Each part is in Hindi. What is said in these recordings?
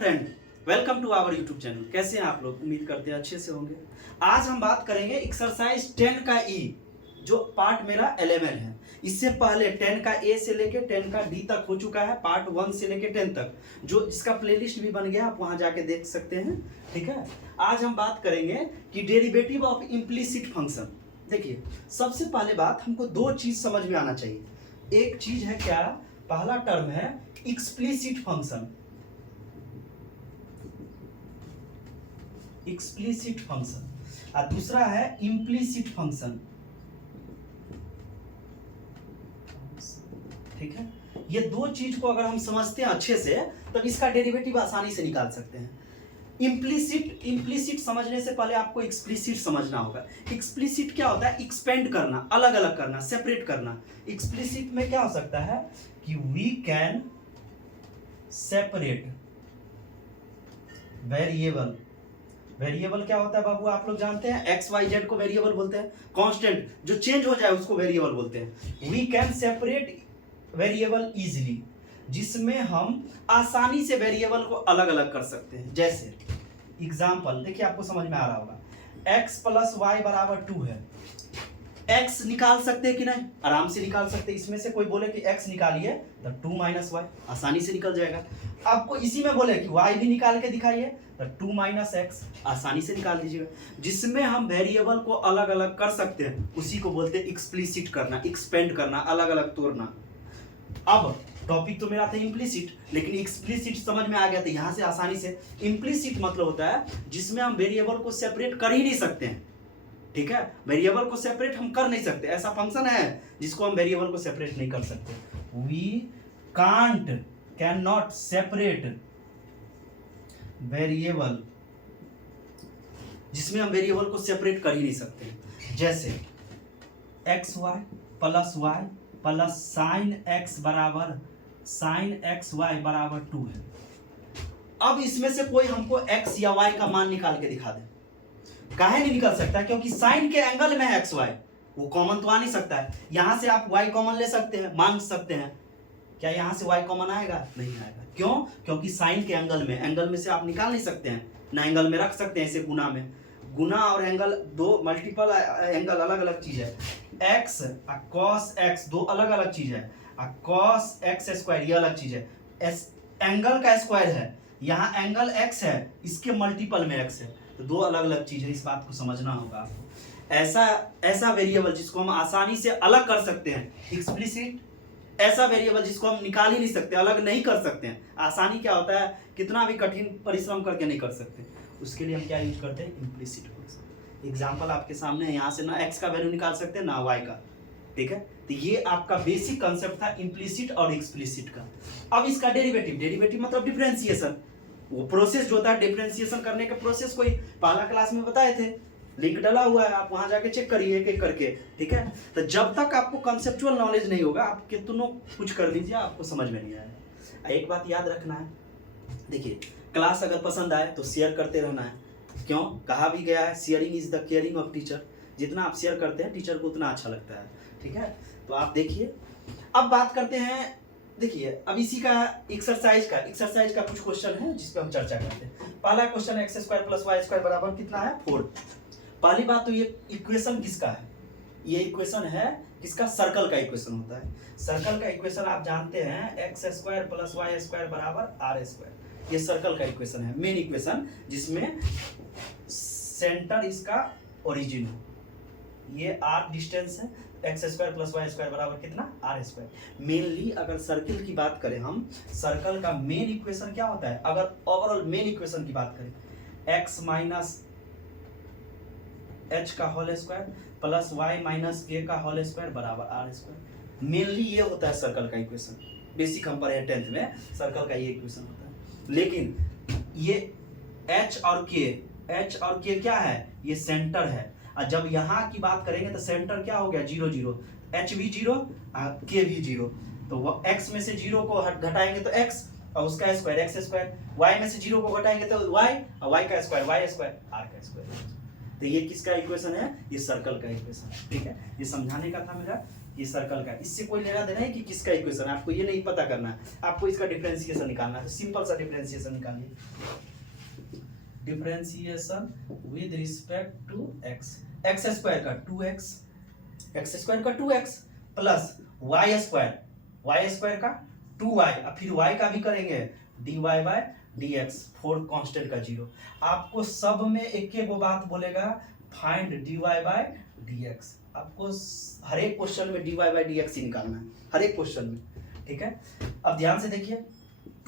Friend, welcome to our YouTube channel. कैसे हैं आप लोग? उम्मीद करते हैं अच्छे से होंगे। आज हम बात करेंगे एक्सरसाइज 10 का ई, जो पार्ट मेरा 11 है। इससे पहले 10 का ए से लेके 10 का डी तक हो चुका है, पार्ट 1 से लेके 10 तक, जो इसका प्लेलिस्ट भी बन गया, आप वहां जाके देख सकते हैं। ठीक है, आज हम बात करेंगे कि डेरिवेटिव ऑफ इम्प्लिसिट फंक्शन। देखिए, सबसे पहले बात हमको दो चीज समझ में आना चाहिए। एक चीज है क्या? पहला टर्म है एक्सप्लिसिट फंक्शन, एक्सप्लिसिट फंक्शन, और दूसरा है इम्प्लिसिट फंक्शन। ठीक है, ये दो चीज को अगर हम समझते हैं अच्छे से, तब इसका डेरिवेटिव आसानी से निकाल सकते हैं। इम्प्लिसिट समझने से पहले आपको एक्सप्लिसिट समझना होगा। एक्सप्लिसिट क्या होता है? एक्सपेंड करना, अलग अलग करना, सेपरेट करना। एक्सप्लिसिट में क्या हो सकता है कि we can separate variable. Variable क्या होता है बाबू? आप लोग जानते हैं, एक्स वाई जेड को वेरिएबल बोलते हैं। कांस्टेंट जो चेंज हो जाए उसको वेरिएबल बोलते हैं। We can separate variable easily, जिसमें हम आसानी से वेरिएबल को अलग अलग कर सकते हैं। जैसे एग्जांपल देखिए, आपको समझ में आ रहा होगा, x प्लस वाई बराबर 2 है। x निकाल सकते हैं कि नहीं? आराम से निकाल सकते हैं। इसमें से कोई बोले कि x निकालिए तो 2 माइनस वाई, आसानी से निकल जाएगा। आपको इसी में बोले कि y भी निकाल के दिखाइए तो 2 माइनस एक्स, आसानी से निकाल दीजिएगा। जिसमें हम वेरिएबल को अलग अलग कर सकते हैं, उसी को बोलते हैं एक्सप्लिसिट करना, एक्सपेंड करना, अलग अलग तोड़ना। अब टॉपिक तो मेरा था इम्प्लिसिट, लेकिन एक्सप्लिसिट समझ में आ गया था यहां से आसानी से। इम्प्लिसिट मतलब होता है जिसमें हम वेरिएबल को सेपरेट कर ही नहीं सकते हैं। ठीक है, वेरिएबल को सेपरेट हम कर नहीं सकते। ऐसा फंक्शन है जिसको हम वेरिएबल को सेपरेट नहीं कर सकते। We can not separate variable, जिसमें हम वेरिएबल को सेपरेट कर ही नहीं सकते। जैसे x y plus sine x y बराबर 2 है। अब इसमें से कोई हमको एक्स या वाई का मान निकाल के दिखा दे। काहे नहीं निकल सकता? क्योंकि साइन के एंगल में है एक्स वाई, वो कॉमन तो आ नहीं सकता है। यहां से आप वाई कॉमन ले सकते हैं, मान सकते हैं। क्या यहां से वाई कॉमन आएगा? नहीं आएगा। क्यों? क्योंकि साइन के एंगल में से आप निकाल नहीं सकते हैं ना, एंगल में रख सकते हैं इसे गुना में। गुना और एंगल दो मल्टीपल एंगल अलग अलग चीज है। एक्स कॉस एक्स दो अलग अलग चीज है, कॉस एक्स स्क्वायर ये अलग चीज है। एंगल का स्क्वायर है, यहाँ एंगल एक्स है, इसके मल्टीपल में एक्स है, तो दो अलग अलग चीज है। इस बात को समझना होगा आपको। ऐसा वेरिएबल जिसको हम आसानी से अलग कर सकते हैं, एक्सप्लिसिट। ऐसा वेरिएबल जिसको हम निकाल ही नहीं सकते, अलग नहीं कर सकते हैं। आसानी क्या होता है? कितना भी कठिन परिश्रम करके नहीं कर सकते, उसके लिए हम क्या यूज करते हैं? Implicit function. एग्जांपल आपके सामने है, यहाँ से ना एक्स का वैल्यू निकाल सकते हैं ना वाई का। ठीक है, तो ये आपका बेसिक कंसेप्ट था इम्प्लिसिट और एक्सप्लिसिट का। अब इसका डेरिवेटिव मतलब डिफरेंशिएशन। वो प्रोसेस जो होता है डिफरेंशिएशन करने का प्रोसेस, कोई पहला क्लास में बताए थे, लिंक डाला हुआ है, आप वहां जाके चेक करिए एक एक करके। ठीक है, तो जब तक आपको कंसेप्चुअल नॉलेज नहीं होगा, आप कितनों कुछ कर लीजिए, आपको समझ में नहीं आएगा। एक बात याद रखना है, देखिए, क्लास अगर पसंद आए तो शेयर करते रहना है। क्यों? कहा भी गया है, sharing is the caring of teacher. जितना आप शेयर करते हैं टीचर को उतना अच्छा लगता है। ठीक है, तो आप देखिए, अब बात करते हैं। देखिए, अब इसी का एक्सरसाइज का कुछ क्वेश्चन है जिस पे हम चर्चा करते हैं। पहला क्वेश्चन है x square plus y square बराबर कितना है? 4। पहली बात तो ये इक्वेशन किसका है? ये इक्वेशन है किसका? सर्कल का इक्वेशन होता है। सर्कल का इक्वेशन आप जानते हैं, x square plus y square बराबर आर स्क्वायर। ये सर्कल का इक्वेशन है, मेन इक्वेशन, जिसमें सेंटर इसका ओरिजिन हो। ये आर डिस्टेंस है, x square plus y square बराबर कितना? R square. मेनली अगर सर्किल की बात करें हम, सर्कल का मेन इक्वेशन क्या होता है? अगर ओवरऑल मेन इक्वेशन की बात करें, एक्स माइनस एच का whole square plus y minus k का होल स्क्वायर बराबर आर स्क्वायर। मेनली ये होता है सर्कल का इक्वेशन। बेसिक हम पढ़े हैं 10th में, सर्कल का ये इक्वेशन होता है। लेकिन ये एच और के क्या है? ये सेंटर है। और जब यहाँ की बात करेंगे तो सेंटर क्या हो गया? 0 0, एच भी 0 के भी 0। तो वो एक्स में से 0 को घटाएंगे तो एक्स और उसका स्क्वायर एक्स स्क्वायर, वाई में से 0 को घटाएंगे तो वाई और वाई का स्क्वायर वाई स्क्वायर, आर का स्क्वायर। तो ये किसका इक्वेशन है? ये सर्कल का इक्वेशन है। ठीक है, ये समझाने का था मेरा ये सर्कल का, इससे कोई लेना देना है कि किसका इक्वेशन है, आपको ये नहीं पता करना है, आपको इसका डिफरेंशिएशन निकालना है। तो सिंपल सा डिफरेंशिएशन निकालिए, differentiation with respect to x, x square का 2x, एक्स स्क्वायर का 2x प्लस वाई स्क्वायर का 2y, अब फिर y का भी करेंगे dy by dx, for constant का 0। आपको सब में एक एक बात बोलेगा, फाइंड dy बाय dx, आपको हर एक क्वेश्चन में dy बाय dx ही निकालना है, हर एक क्वेश्चन में, ठीक है। अब ध्यान से देखिए,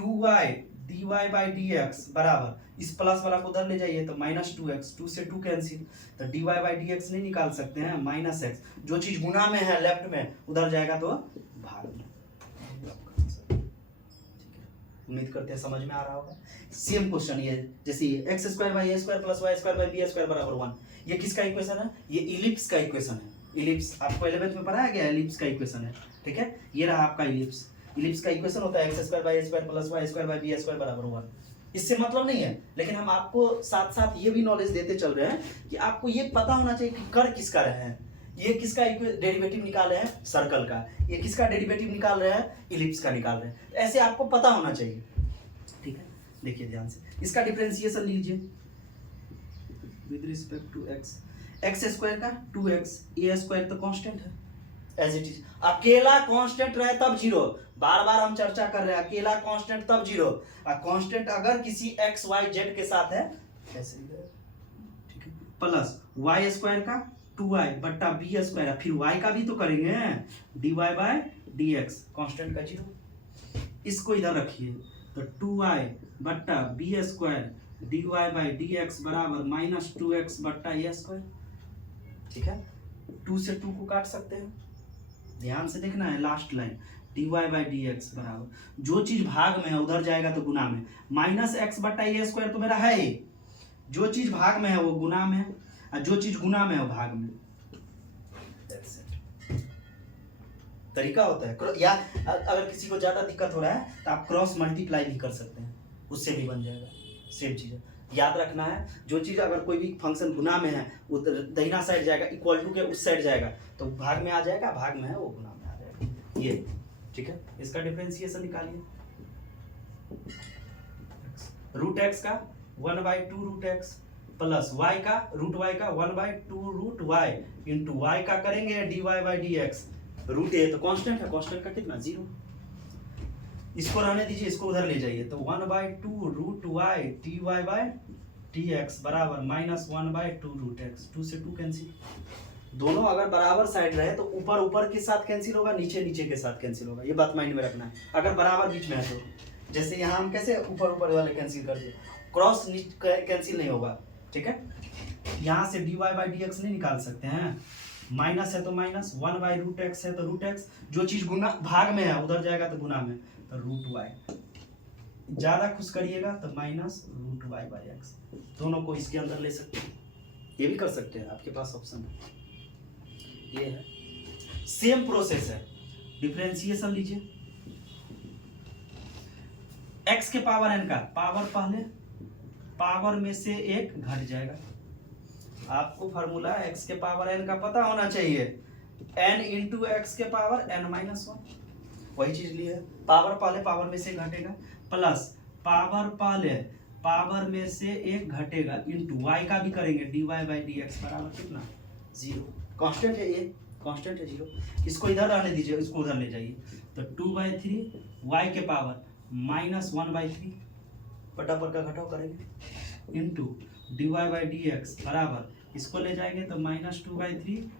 2y dy बाय dx बराबर, इस प्लस वाला को उधर ले जाइए तो -2x, 2 से 2 कैंसिल, तो dy बाय dx नहीं निकाल सकते हैं, -x, जो चीज गुना में है लेफ्ट में उधर जाएगा तो भाग में। उम्मीद करते हैं समझ में आ रहा होगा। सेम क्वेश्चन ये, जैसे x square by a square plus y square by b square बराबर 1, ये किसका इक्वेशन है, ये इलिप्स का इक्वेशन है। इलिप्स आपको 11th में पढ़ाया गया, इलिप्स का इक्वेशन है, ठीक है। ये रहा आपका इलिप्स, इलिप्स का इक्वेशन होता है x square by a square plus y square by b square बराबर 1। इससे मतलब नहीं है, लेकिन हम आपको साथ साथ ये भी नॉलेज देते चल रहे हैं कि आपको ये पता होना चाहिए कि कर किसका रहे हैं, ये किसका डेरिवेटिव निकाल रहे हैं, सर्कल का, ये किसका डेरिवेटिव निकाल रहे हैं, इलिप्स का निकाल रहे हैं, ऐसे आपको पता होना चाहिए, ठीक है। देखिए ध्यान से, इसका डिफरेंशिएशन लीजिए with respect to x, x square का 2x, ए स्क्वायर तो कांस्टेंट है एज इट इज, अकेला कांस्टेंट रहे तब 0, बार बार हम चर्चा कर रहे हैं, अकेला कांस्टेंट तब 0, और कांस्टेंट अगर किसी x y z के साथ है ऐसे, ठीक है, प्लस y स्क्वायर का 2y बट्टा बी स्क्वायर, फिर y का भी तो करेंगे, dy बाय dx, कांस्टेंट का 0, इसको इधर रखिए, तो 2y बट्टा b square dy by dx बराबर -2x बट्टा ए स्क्वायर, ठीक है। 2 से 2 को काट सकते हैं, ध्यान से देखना है last line, dy by dx बराबर, जो चीज भाग में है उधर जाएगा तो गुना में, -x बट्टा ए स्क्वायर तो मेरा है ही, जो चीज भाग में है वो गुना में है, और जो चीज गुना में है वो भाग में। तरीका होता है, या अगर किसी को ज्यादा दिक्कत हो रहा है तो आप क्रॉस मल्टीप्लाई भी कर सकते हैं, उससे भी बन जाएगा, सेम चीज है। याद रखना है, जो चीज अगर कोई भी फंक्शन गुना में है वो दाहिना साइड जाएगा, इक्वल टू के उस साइड जाएगा तो भाग में आ जाएगा, भाग में है वो गुना में आ जाएगा, ये ठीक है। इसका डिफरेंशिएशन निकालिए, √x का 1/2 √x प्लस y का √y का 1/2 √y इंटू y का करेंगे dy बाई dx, रूट ए तो कांस्टेंट है, कांस्टेंट का कितना 0, इसको रहने दीजिए, इसको उधर ले जाइए, तो 1/2 √y dy बाई dx बराबर -1/2 √x, 2 से 2 कैंसिल, दोनों अगर बराबर साइड रहे तो ऊपर ऊपर के साथ कैंसिल होगा, नीचे नीचे के साथ कैंसिल होगा, ये बात माइंड में रखना है। अगर बराबर बीच में है तो, जैसे यहाँ हम कैसे ऊपर ऊपर वाले कैंसिल कर दिए, क्रॉस कैंसिल नहीं होगा, ठीक है। यहाँ से dy बाई dx नहीं निकाल सकते हैं, माइनस है तो माइनस, 1/√x है तो √x, जो चीज गुना भाग में है उधर जाएगा तो गुना में, तो √y, ज्यादा खुश करिएगा तो -√y बाई x, दोनों को इसके अंदर ले सकते हैं, ये भी कर सकते हैं, आपके पास ऑप्शन है, ये है, सेम प्रोसेस है। डिफरेंशिएशन लीजिए, x के पावर n का पावर पहले, पावर में से एक घट जाएगा, आपको फार्मूला x के पावर n का पता होना चाहिए, n इंटू एक्स के पावर n-1, वही चीज ली है, पावर पहले पावर में से घटेगा, प्लस पावर पहले पावर में से एक घटेगा, इंटू y का भी करेंगे dy बाई dx बराबर कितना 0, कांस्टेंट है ये, कांस्टेंट है 0, इसको इधर रहने दीजिए, इसको उधर ले जाइए, तो 2/3 y के पावर -1/3 बटा पर का घटाव करेंगे, इंटू dy बाई dx बराबर, इसको ले जाएंगे तो -2/3,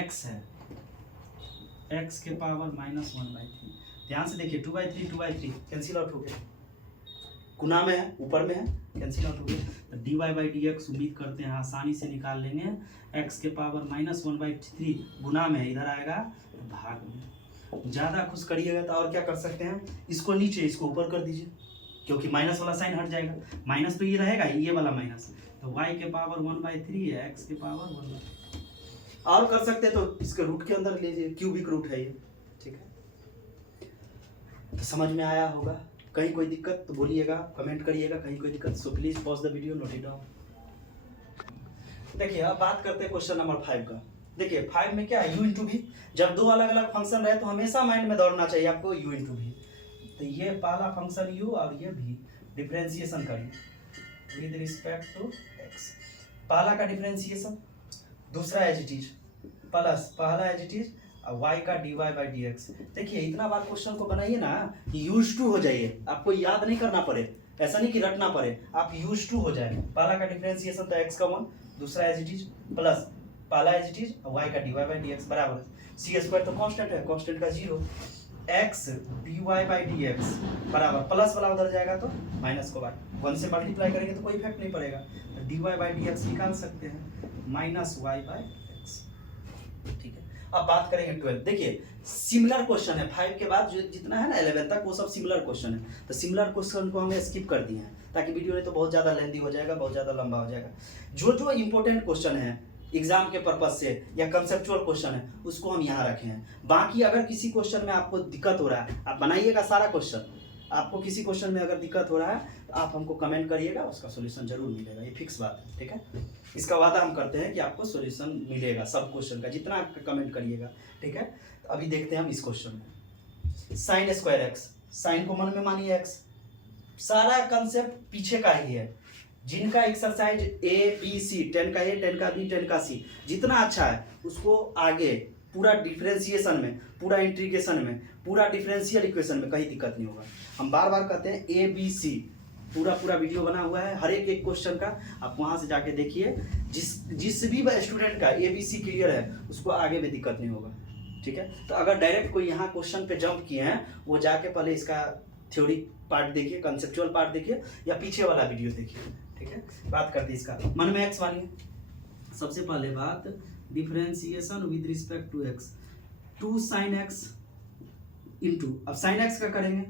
x है, x के पावर -1/3, ध्यान से देखिए 2/3 कैंसिल आउट हो गया, गुना में है ऊपर में है, कैंसिल आउट हो गया, तो dy बाई dx उम्मीद करते हैं आसानी से निकाल लेंगे, x के पावर -1/3 गुना में है, इधर आएगा तो भाग में, ज़्यादा खुश करिएगा तो और क्या कर सकते हैं, इसको नीचे इसको ऊपर कर दीजिए, क्योंकि माइनस वाला साइन हट जाएगा, माइनस तो ये रहेगा, ये वाला माइनस, तो y के पावर 1/3 है, x के पावर 1/3, और कर सकते हैं तो इसके रूट के अंदर लीजिए, क्यूबिक रूट है ये, ठीक है। तो समझ में आया होगा, कहीं कोई दिक्कत तो बोलिएगा, कमेंट करिएगा, कहीं कोई दिक्कत, सो please pause the video, note it down. देखिए अब बात करते हैं क्वेश्चन नंबर 5 का। देखिए 5 में क्या है, u इंटू भी। जब दो अलग अलग फंक्शन रहे तो हमेशा माइंड में दौड़ना चाहिए आपको u इंटू भी। तो ये पहला फंक्शन u और ये भी डिफरेंशिएशन करिए विद रिस्पेक्ट टू x। पहला का डिफरेंशिएशन, दूसरा एज इट इज, प्लस पहला एज इट इज और y का dy बाई डी एक्स। देखिए इतना बार क्वेश्चन को बनाइए ना कि यूज टू हो जाइए, आपको याद नहीं करना पड़े, ऐसा नहीं कि रटना पड़े, आप यूज टू हो जाए। पहला का डिफरेंशिएशन तो x का 1, दूसरा एज इट इज प्लस पहला एज इट इज और y का dy बाई डी एक्स बराबर सी स्क्वायर तो कांस्टेंट है, कांस्टेंट का 0, x dy by d x बराबर प्लस वाला उधर जाएगा तो माइनस को y 1 से मल्टीप्लाई करेंगे तो कोई इफेक्ट नहीं पड़ेगा, तो dy बाई डी एक्स निकाल सकते हैं माइनस y बाई एक्स। ठीक है, अब बात करेंगे 12। देखिए सिमिलर क्वेश्चन है 5 के बाद जो जितना है ना 11 तक वो सब सिमिलर क्वेश्चन है, तो सिमिलर क्वेश्चन को हमने स्किप कर दिए हैं ताकि वीडियो नहीं तो बहुत ज़्यादा लेंदी हो जाएगा, बहुत ज़्यादा लंबा हो जाएगा। जो जो इंपॉर्टेंट क्वेश्चन है एग्जाम के पर्पज से या कंसेप्चुअल क्वेश्चन है उसको हम यहाँ रखे हैं। बाकी अगर किसी क्वेश्चन में आपको दिक्कत हो रहा है आप बनाइएगा सारा क्वेश्चन, आपको किसी क्वेश्चन में अगर दिक्कत हो रहा है तो आप हमको कमेंट करिएगा, उसका सोल्यूशन जरूर मिलेगा, ये फिक्स बात है। ठीक है, इसका वादा हम करते हैं कि आपको सोल्यूशन मिलेगा सब क्वेश्चन का, जितना आप कमेंट करिएगा। ठीक है, तो अभी देखते हैं हम इस क्वेश्चन में। साइन स्क्वायर एक्स, साइन को मन में मानिए एक्स, सारा कंसेप्ट पीछे का ही है। जिनका एक्सरसाइज ए बी सी 10 का ए 10 का बी 10 का सी जितना अच्छा है उसको आगे पूरा डिफरेंशिएशन में, पूरा इंटीग्रेशन में, पूरा डिफरेंशियल इक्वेशन में कहीं दिक्कत नहीं होगा। हम बार बार कहते हैं ए बी सी पूरा पूरा वीडियो बना हुआ है हर एक एक क्वेश्चन का, आप वहाँ से जाके देखिए। जिस भी स्टूडेंट का ए बी सी क्लियर है उसको आगे में दिक्कत नहीं होगा। ठीक है, तो अगर डायरेक्ट कोई यहाँ क्वेश्चन पे जंप किए हैं वो जाके पहले इसका थ्योरी पार्ट देखिए, कंसेप्चुअल पार्ट देखिए या पीछे वाला वीडियो देखिए। ठीक है, बात करते हैं इसका। मन में एक्स मानिए, सबसे पहले बात differentiation with respect to x, 2 sine x into, अब साइन एक्स का करेंगे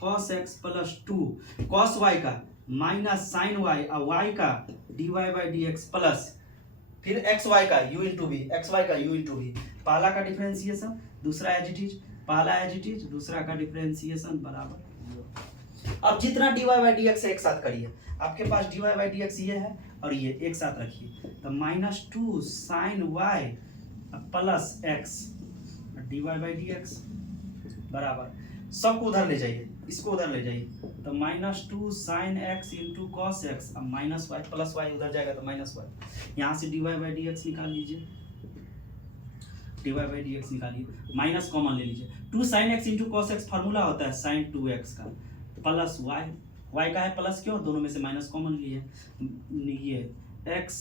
cos x plus 2 cos y का माइनस साइन वाई और वाई का d y by d x plus फिर एक्स वाई का u into b, x y का यू इंटू बी। पहला का डिफरेंशिएशन, दूसरा एज इट इज, पहला एज इट इज, दूसरा का डिफरेंशिएशन बराबर। अब जितना d y by d x एक साथ करिए, आपके पास d y by d x ये है और ये एक साथ रखिए, तो minus 2 sine y plus x d y by d x बराबर, सबको उधर ले जाइए, इसको उधर ले जाइए, तो minus 2 sine x into cos x, अब माइनस वाई प्लस वाई उधर जाएगा तो माइनस वाई, यहाँ से d y by d x निकाल लीजिए, d y by d x निकालिए, माइनस कॉमन ले लीजिए। 2 sine x into cos x formula होता है साइन 2x का प्लस वाई, वाई का है प्लस क्यों, दोनों में से माइनस कॉमन लिए, ये x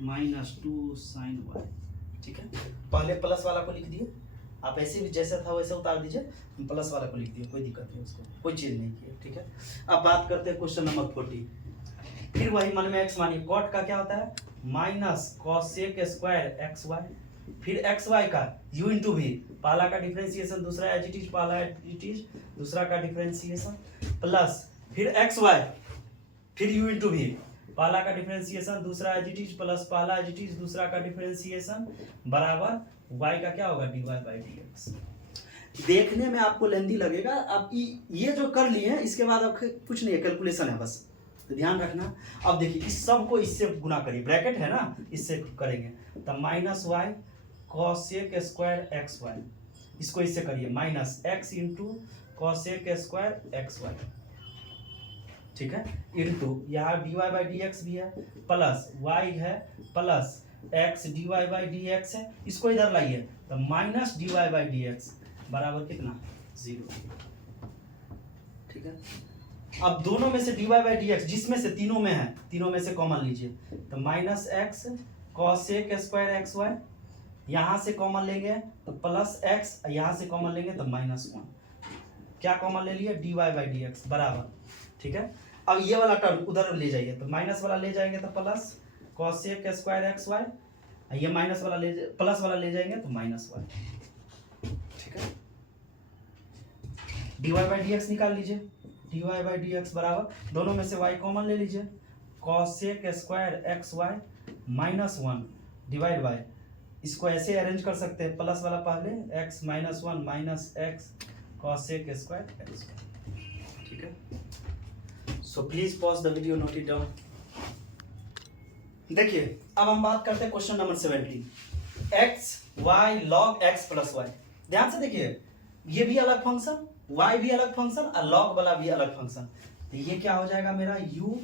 माइनस 2 साइन वाई। ठीक है, पहले प्लस वाला को लिख दिए, आप ऐसे भी जैसा था वैसे उतार दीजिए, हम प्लस वाला को लिख दिए, कोई दिक्कत नहीं, उसको कोई चीज़ नहीं की। ठीक है, अब बात करते हैं क्वेश्चन नंबर 40। फिर वही मन में एक्स मानिए, कॉट का क्या होता है minus cosec square x y, फिर एक्स वाई का u इंटू भी, पहला का डिफरेंशिएशन, दूसरा एज इट इज, पहला एज इट इज, दूसरा का डिफरेंशिएशन प्लस फिर एक्स वाई फिर u इंटू भी, पहला का डिफरेंशिएशन, दूसरा एज इट इज प्लस पहला एज इट इज, दूसरा का डिफरेंशिएशन बराबर y का क्या होगा dy बाई डी एक्स। देखने में आपको लेंदी लगेगा, आप ये जो कर लिए हैं इसके बाद अब कुछ नहीं है, कैलकुलेशन है बस, तो ध्यान रखना। अब देखिए इस सब को इससे गुना करिए, ब्रैकेट है ना, इससे करेंगे तो minus y cosec square x y, इसको इससे करिए minus x into cosec square x y. ठीक है, इंटू यहाँ d y by d x भी है प्लस वाई है plus x d y by d x है, इसको इधर लाइए तो minus d y by d x बराबर कितना 0। ठीक है, अब दोनों में से d y by d x जिसमें से तीनों में है, तीनों में से कॉमन लीजिए, तो minus x cosec square x y, यहाँ से कॉमन लेंगे तो प्लस एक्स, यहाँ से कॉमन लेंगे तो माइनस 1, क्या कॉमन ले लिए d y by d x बराबर। ठीक है, अब ये वाला टर्म उधर ले जाइए, तो माइनस वाला ले जाएंगे तो plus cosec square x y, ये माइनस वाला ले प्लस वाला ले जाएंगे तो माइनस वाई। ठीक है, d y by d x निकाल लीजिए, d y by d x बराबर, दोनों में से y कॉमन ले लीजिए, cosec square x y minus 1 divide by, इसको ऐसे अरेंज कर सकते हैं, प्लस वाला पहले x minus 1 minus x cosec square x. ठीक है, so please pause the video, note it down. देखिए अब हम बात करते हैं question number 17। X y log x plus y. ध्यान से देखिए, ये भी अलग फंक्शन, y भी अलग फंक्शन और log वाला भी अलग फंक्शन। तो ये क्या हो जाएगा मेरा u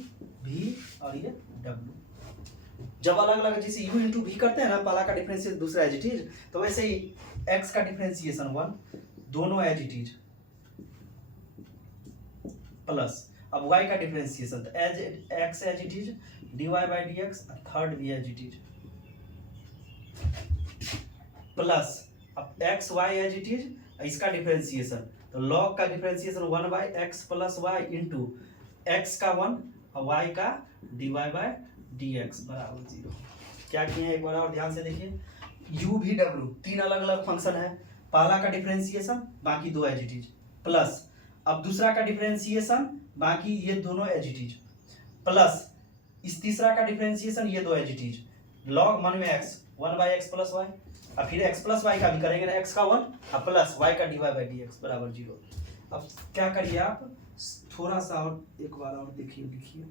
v और ये w। जब अलग अलग जैसे u इंटू वी करते हैं ना, पहला का डिफरेंशिएशन दूसरा एज इट इज, तो वैसे ही x का डिफरेंशिएशन 1 दोनों एज इट इज प्लस अब y का डिफरेंशिएशन तो as x as it is dy by dx, third भी एज इट इज प्लस अब x y as it is, इसका डिफरेंशिएशन तो log का differentiation 1 by x plus y into x का 1 और y का dy बाई dx बराबर 0। क्या किए हैं एक बार और ध्यान से देखिए, u भी w तीन अलग अलग फंक्शन है, पहला का डिफरेंशिएशन बाकी दो एज इट इज प्लस अब दूसरा का डिफरेंशिएशन बाकी ये दोनों एज इट इज प्लस इस तीसरा का डिफरेंशिएशन ये दो एज इट इज log मन में x 1 by x plus y और फिर x प्लस वाई का भी करेंगे ना, x का 1 और प्लस y का dy बाई dx बराबर 0। अब क्या करिए आप, थोड़ा सा और एक बार और देखिए, लिखिए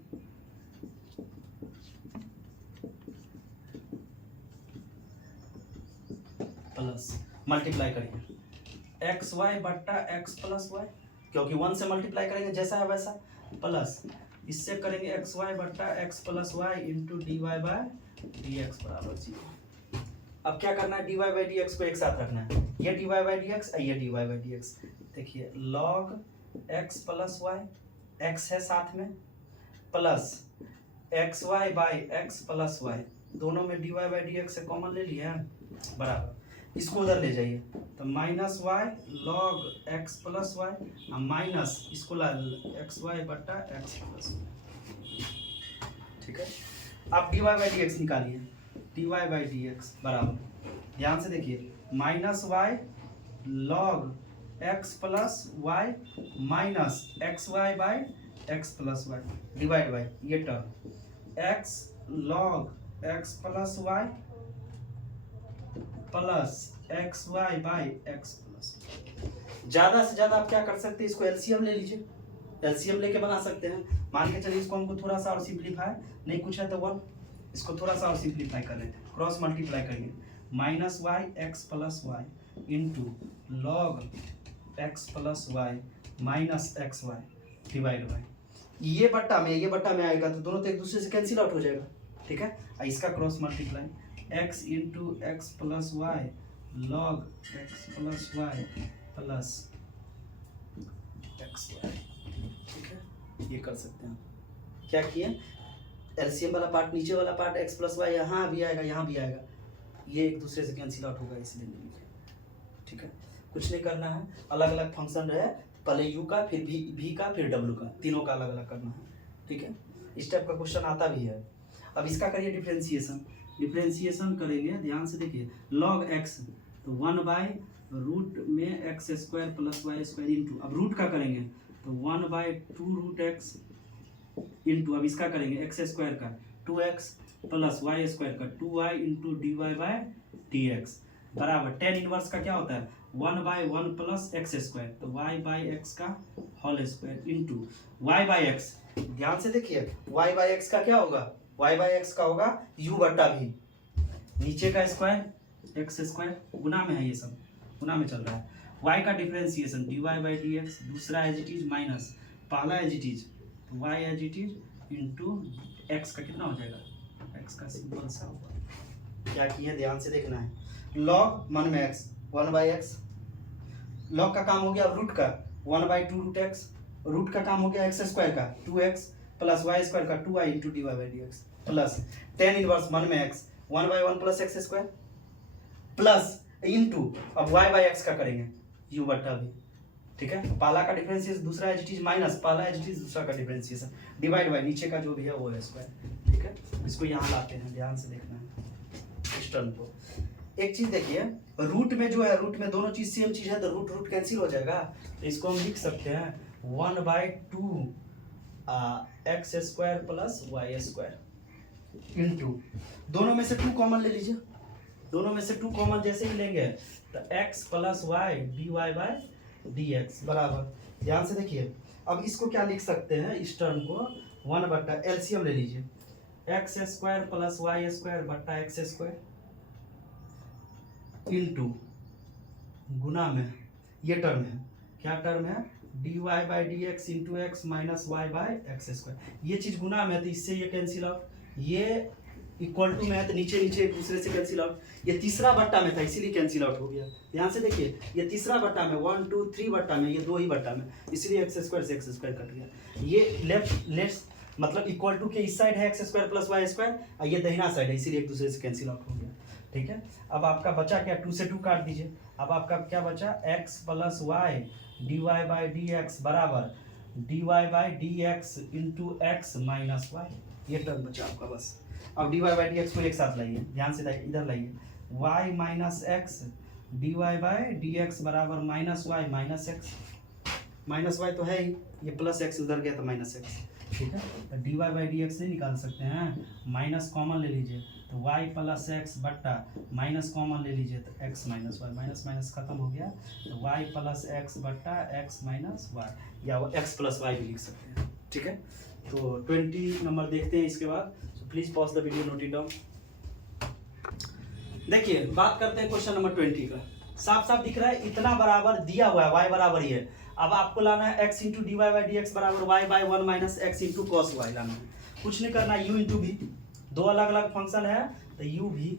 प्लस मल्टीप्लाई करिए एक्स वाई बट्टा एक्स प्लस वाई, क्योंकि 1 से मल्टीप्लाई करेंगे जैसा है वैसा, प्लस इससे करेंगे एक्स वाई बट्टा x plus y into d y by d x बराबर 0। अब क्या करना है, d y by d x को एक साथ रखना है, ये d y by d x ये d y by d x. देखिए log x plus y, x है साथ में, plus x y by x plus y, दोनों में d y by d x से कॉमन ले लिया बराबर, इसको उधर ले जाइए तो minus y log x plus y और माइनस इसको ला एक्स वाई बट्टा एक्स प्लस वाई। ठीक है, आप d y by d x निकालिए, d y by d x बराबर, ध्यान से देखिए minus y log x plus y minus x y by x plus y divide by ये term x log x plus y plus x y by x plus. ज़्यादा से ज़्यादा आप क्या कर सकते हैं, इसको एलसीएम ले लीजिए, एलसीएम लेके बना सकते हैं। मान के चलिए इसको हमको थोड़ा सा और सिंप्लीफाई नहीं कुछ है तो 1, इसको थोड़ा सा और सिंप्लीफाई कर लेते हैं, क्रॉस मल्टीप्लाई करेंगे minus y x plus y into log x plus y minus x y divide by ये बट्टा में आएगा तो दोनों तो एक दूसरे से कैंसिल आउट हो जाएगा। ठीक है, इसका cross multiply x into x plus y log x plus y plus x y. ठीक है, ये कर सकते हैं। क्या किए, एलसीएम वाला पार्ट नीचे वाला पार्ट एक्स प्लस वाई यहाँ भी आएगा यहाँ भी आएगा, ये एक दूसरे से कैंसिल आउट होगा इसलिए नहीं लिखे। ठीक है, कुछ नहीं करना है, अलग अलग फंक्शन रहे, पहले यू का फिर भी का फिर डब्ल्यू का, तीनों का अलग अलग करना है। ठीक है, इस टाइप का क्वेश्चन आता भी है। अब इसका करिए डिफरेंशिएशन करेंगे, ध्यान से देखिए लॉग एक्स तो 1 बाई रूट में x square plus y square into, अब रूट का करेंगे तो 1 बाई 2 रूट एक्स इंटू, अब इसका करेंगे एक्स स्क्वायर का 2x प्लस वाई स्क्वायर का 2y into d y by d x बराबर टेन इनवर्स का क्या होता है 1 बाई 1 प्लस एक्स स्क्वायर तो y बाई एक्स का whole square into y by x. ध्यान से देखिए y बाई एक्स का क्या होगा, y बाई एक्स का होगा u बट्टा भी, नीचे का स्क्वायर एक्स स्क्वायर, गुना में है, ये सब गुना में चल रहा है। y का डिफरेंशिएशन dy बाई डी एक्स, दूसरा एज इट इज माइनस पहला एज इट इज तो y as it is into x का कितना हो जाएगा, एक्स का सिंपल सा होगा। क्या किए ध्यान से देखना है, लॉग मन में एक्स 1 बाई एक्स, लॉग का काम हो गया रूट का 1 बाई 2 रूट एक्स, रूट का काम हो गया एक्स स्क्वायर का 2x प्लस वाई स्क्वायर का 2y into d y by d x plus tan inverse मन में x 1 by 1 plus x square plus into अब y बाई एक्स का करेंगे u बट्टा भी। ठीक है, पहला का डिफरेंशिएशन दूसरा एज इट इज माइनस पहला एज इट इज दूसरा का डिफरेंशिएशन डिवाइड बाय नीचे का जो भी है वो है स्क्वायर। ठीक है, इसको यहाँ लाते हैं, ध्यान से देखना है इस टर्म को। एक चीज देखिए, रूट में जो है, रूट में दोनों चीज सेम चीज है तो रूट रूट कैंसिल हो जाएगा, तो इसको हम लिख सकते हैं 1 by 2 x square plus y square into, दोनों में से 2 कॉमन ले लीजिए, दोनों में से 2 कॉमन जैसे ही लेंगे तो x plus y d y by d x बराबर, ध्यान से देखिए अब इसको क्या लिख सकते हैं, इस टर्म को 1 बट्टा एलसीएम ले लीजिए x square plus y square बट्टा एक्स स्क्वायर इंटू गुना में ये टर्म है, क्या टर्म है, dy by d x into x minus y by x square. ये चीज गुना में है तो इससे ये कैंसिल आउट, ये इक्वल टू में है तो नीचे नीचे एक दूसरे से कैंसिल आउट। ये तीसरा बट्टा में था इसीलिए कैंसिल आउट हो गया। ध्यान से देखिए, ये तीसरा बट्टा में 1 2 3 बट्टा में, ये 2 ही बट्टा में, इसलिए एक्स स्क्वायर से एक्स स्क्वायर कट गया। ये लेफ्ट मतलब इक्वल टू के इस साइड है x square plus y square, और ये दहिना साइड है इसीलिए एक दूसरे से कैंसिल आउट हो गया। ठीक है, अब आपका बचा क्या, 2 से 2 काट दीजिए। अब आपका क्या बचा, x plus y d y by d x बराबर d y by d x into x minus y, ये टर्म बचा आपका बस। अब d y by d x को एक साथ लाइए, ध्यान से इधर लाइए, y minus x d y by d x बराबर minus y minus x, minus y तो है ही, ये प्लस एक्स उधर गया तो माइनस एक्स। ठीक है, तो d y by d x नहीं निकाल सकते हैं, माइनस कॉमन ले लीजिए तो y प्लस एक्स बट्टा माइनस कॉमन ले लीजिए तो x minus y, minus minus खत्म हो गया तो y प्लस एक्स बट्टा x माइनस वाई, या x प्लस वाई भी लिख सकते हैं। ठीक है, तो 20 नंबर देखते हैं इसके बाद। सो please pause the video, note it down. देखिए बात करते हैं क्वेश्चन नंबर 20 का। साफ साफ दिख रहा है, इतना बराबर दिया हुआ है, y बराबर ही है। अब आपको लाना है x into d y by d x बराबर y by 1 minus x into cos y लाना है। कुछ नहीं करना, u इंटू भी, दो अलग अलग फंक्शन है तो u भी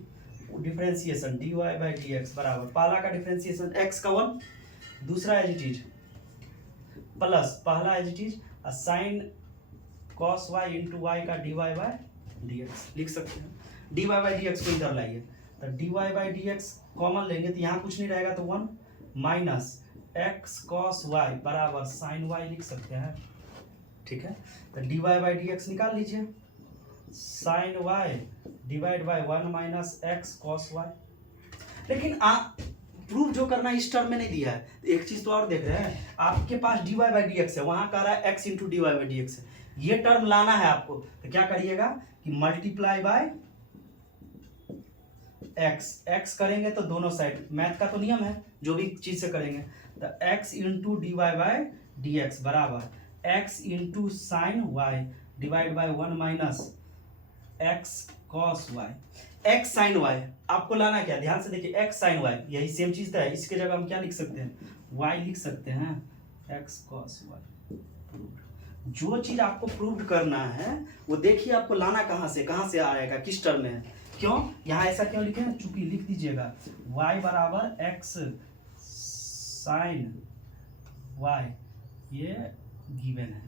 differentiation dy by d x बराबर, पहला का डिफरेंशिएशन x का 1, दूसरा एज इट इज प्लस पहला as it is sine cos y into y का dy बाई डी एक्स लिख सकते हैं। dy बाई डी एक्स को इधर लाइए तो dy by d x common लेंगे तो यहाँ कुछ नहीं रहेगा तो 1 माइनस x cos y बराबर साइन y लिख सकते हैं। ठीक है, तो dy बाई डी एक्स निकाल लीजिए, sine y divide by 1 minus x cos y। लेकिन आप प्रूफ जो करना इस टर्म में नहीं दिया है, तो एक चीज तो और देख रहे हैं, आपके पास dy बाई डी एक्स है, वहां कह रहा है x into D by d x है, ये टर्म लाना है आपको। तो क्या करिएगा कि मल्टीप्लाई बाय x करेंगे तो दोनों साइड, मैथ का तो नियम है जो भी चीज से करेंगे, तो x into d y by d x बराबर x into sine y divide by 1 minus x cos y। x sine y आपको लाना क्या, ध्यान से देखिए, x साइन y यही सेम चीज तो है, इसके जगह हम क्या लिख सकते हैं, y लिख सकते हैं, x cos y। जो चीज आपको प्रूव करना है वो देखिए आपको लाना कहाँ से आएगा, किस टर्म में है, क्यों यहाँ ऐसा क्यों लिखे हैं, चूंकि लिख दीजिएगा y बराबर x साइन y, ये गिवन है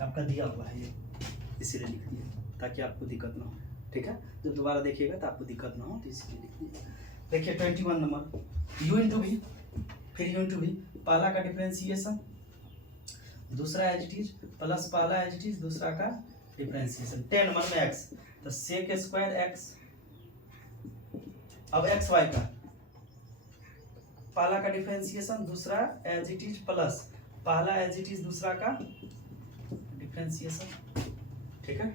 आपका दिया हुआ है, ये इसीलिए लिख दिया ताकि आपको दिक्कत ना हो। ठीक है, जब दोबारा देखिएगा तो आपको दिक्कत ना हो तो इसलिए लिख दिया। देखिए 21 नंबर, u इंटू भी, फिर u इंटू भी, पहला का डिफरेंशिएशन, दूसरा एज इट इज प्लस पहला एज इट इज दूसरा का डिफरेंशिएशन, 10 नंबर में x तो सेक स्क्वायर x। अब एक्स वाई का पहला का डिफरेंशिएशन, दूसरा एज इट इज प्लस पहला एज इट इज दूसरा का डिफरेंशिएशन। ठीक है,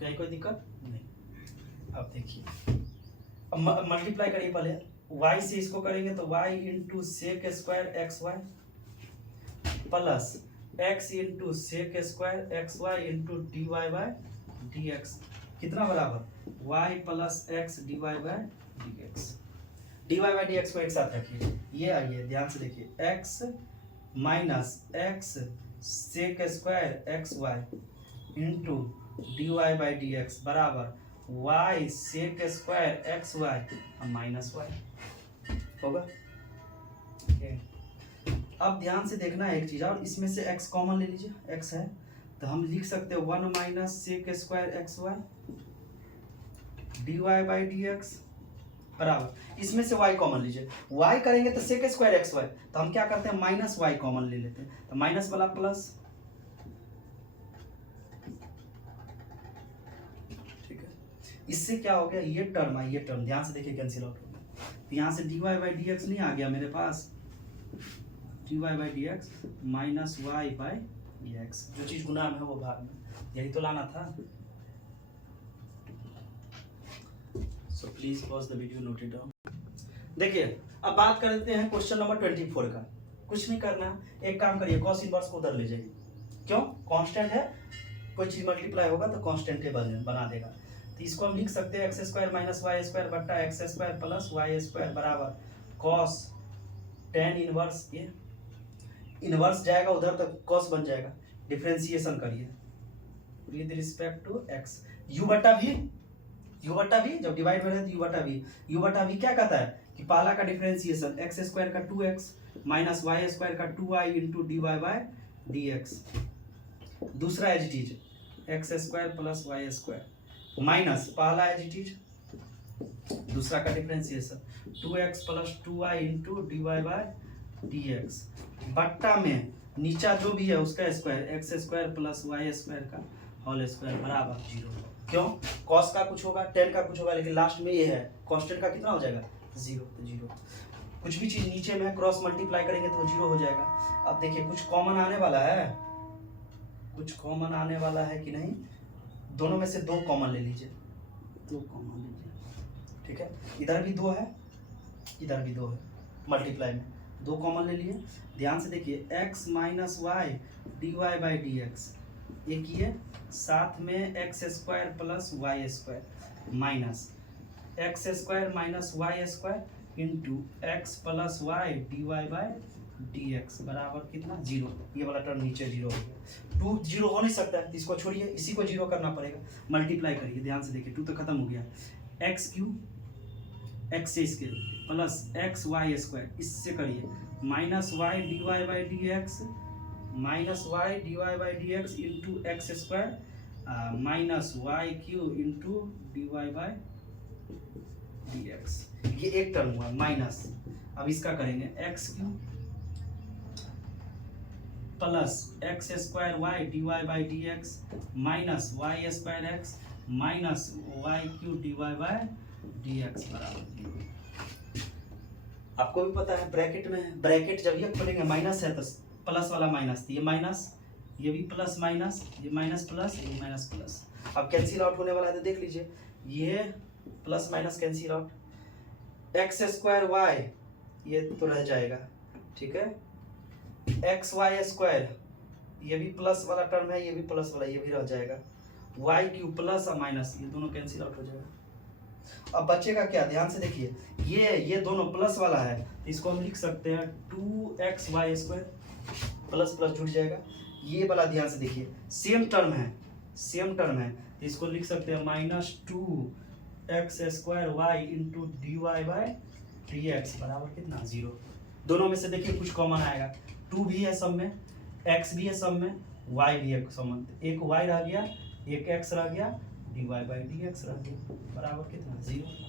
कहीं कोई दिक्कत नहीं। अब देखिए, अब मल्टीप्लाई करिए, पहले y से इसको करेंगे तो y into sec square x y प्लस x into sec square x y into d y by d x, कितना बराबर y plus x d y by d x. D y by d x को एक साथ रखिए, ये आइए ध्यान से देखिए, x minus x sec square x y into d y by d x बराबर y sec square x y minus y होगा। अब ध्यान से देखना है एक चीज, और इसमें से x कॉमन ले लीजिए, x है तो हम लिख सकते हैं 1 minus sec square x y d y by d x बराबर, इसमें से y कॉमन लीजिए, y करेंगे तो सेक स्क्वायर एक्स वाई, तो हम क्या करते हैं माइनस y कॉमन ले लेते हैं, तो माइनस वाला प्लस। ठीक है, इससे क्या हो गया, ये टर्म है, ये टर्म ध्यान से देखिए कैंसिल आउट हो गया, तो यहाँ से dy बाई डी एक्स नहीं आ गया मेरे पास, dy by d x minus y by d x, जो चीज गुना में है वो भाग में, यही तो लाना था। सो please pause the video, note it down. देखिए अब बात करते हैं क्वेश्चन नंबर 24 का। कुछ नहीं करना, एक काम करिए, कॉस इनवर्स को उधर ले जाइए, क्यों, कांस्टेंट है, कोई चीज मल्टीप्लाई होगा तो कांस्टेंट बना देगा। तो तो इसको हम लिख सकते हैं x square minus y square बट्टा x square plus y square बराबर कॉस टेन इनवर्स, ये इनवर्स जाएगा उधर तक कॉस बन जाएगा, डिफरेंशिएशन करिए with respect to x, u बट्टा वी जब डिवाइड हो रहा है तो यू बट्टा वी क्या कहता है कि पहला का डिफरेंशिएशन एक्स स्क्वायर का 2x माइनस वाई स्क्वायर का 2y into d y by d x, दूसरा as it is x square plus y square minus पहला एज इट इज दूसरा का differentiation 2x plus 2y into d y by d x बट्टा में नीचा जो भी है उसका square x square plus y square का होल स्क्वायर बराबर 0। क्यों? कॉस का कुछ होगा, टेन का कुछ होगा, लेकिन लास्ट में ये है कांस्टेंट का कितना हो जाएगा 0, तो 0 कुछ भी चीज नीचे में क्रॉस मल्टीप्लाई करेंगे तो 0 हो जाएगा। अब देखिए कुछ कॉमन आने वाला है, कि नहीं, दोनों में से 2 कॉमन ले लीजिए, 2 कॉमन लीजिए, ठीक है, इधर भी 2 है इधर भी 2 है, मल्टीप्लाई में 2 कॉमन ले लिए। ध्यान से देखिए x minus y d y by d x, एक ये साथ में x square plus y square minus x square minus y square into x plus y d y by d x बराबर कितना 0, ये वाला टर्म नीचे 0 हो गया, 2 0 हो नहीं सकता है, इसको छोड़िए, इसी को 0 करना पड़ेगा, मल्टीप्लाई करिए, ध्यान से देखिए 2 तो खत्म हो गया, x cube x square plus x y square, इससे करिए minus y d y by d x minus y d y by d x into x square minus y cube into d y by d x, ये एक टर्म हुआ माइनस। अब इसका करेंगे x cube plus x square y d y by d x minus y square x minus y cube d y by d x बराबर। आपको भी पता है ब्रैकेट जब ये खोलेंगे माइनस है तो प्लस वाला माइनस, ये माइनस, ये भी प्लस माइनस, ये माइनस प्लस, ये माइनस प्लस, अब कैंसिल आउट होने वाला है तो देख लीजिए, ये plus minus cancel out, x square y ये तो रह जाएगा, ठीक है, एक्स वाई स्क्वायर ये भी प्लस वाला टर्म है, ये भी प्लस वाला, ये भी रह जाएगा, वाई क्यू प्लस और माइनस ये दोनों कैंसिल आउट हो जाएगा। अब बचेगा क्या, ध्यान से देखिए, ये दोनों प्लस वाला है तो इसको हम लिख सकते हैं 2x Y square, plus plus जुड़ जाएगा, ये वाला ध्यान से देखिए सेम टर्म है तो इसको लिख सकते हैं minus 2x square y into d y by d x बराबर कितना 0। दोनों में से देखिए कुछ कॉमन आएगा, 2 भी है सब में, x भी है सब में, y भी है सब में, एक y रह गया, एक x रह गया, d y by d x रह गया बराबर कितना 0।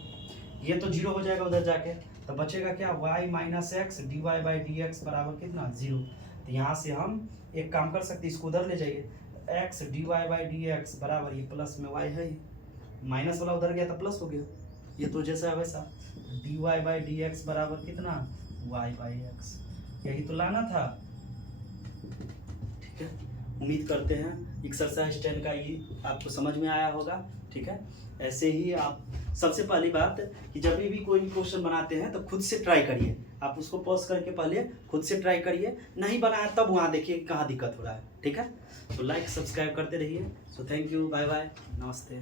ये तो 0 हो जाएगा उधर जाके, तो बचेगा क्या y minus x d y by d x बराबर कितना 0। तो यहाँ से हम एक काम कर सकते हैं, इसको उधर ले जाइए, x d y by d x बराबर, ये प्लस में y है, माइनस वाला उधर गया तो प्लस हो गया, ये तो जैसा है वैसा, d y by d x बराबर कितना y बाई एक्स, यही तो लाना था, ठीक है। उम्मीद करते हैं एक्सरसाइज 10 का ये आपको समझ में आया होगा, ठीक है। ऐसे ही आप सबसे पहली बात कि जब भी कोई क्वेश्चन बनाते हैं तो खुद से ट्राई करिए, आप उसको पॉज करके पहले खुद से ट्राई करिए, नहीं बनाया तब वहाँ देखिए कहाँ दिक्कत हो रहा है, ठीक है। तो लाइक सब्सक्राइब करते रहिए। So thank you, bye bye, नमस्ते।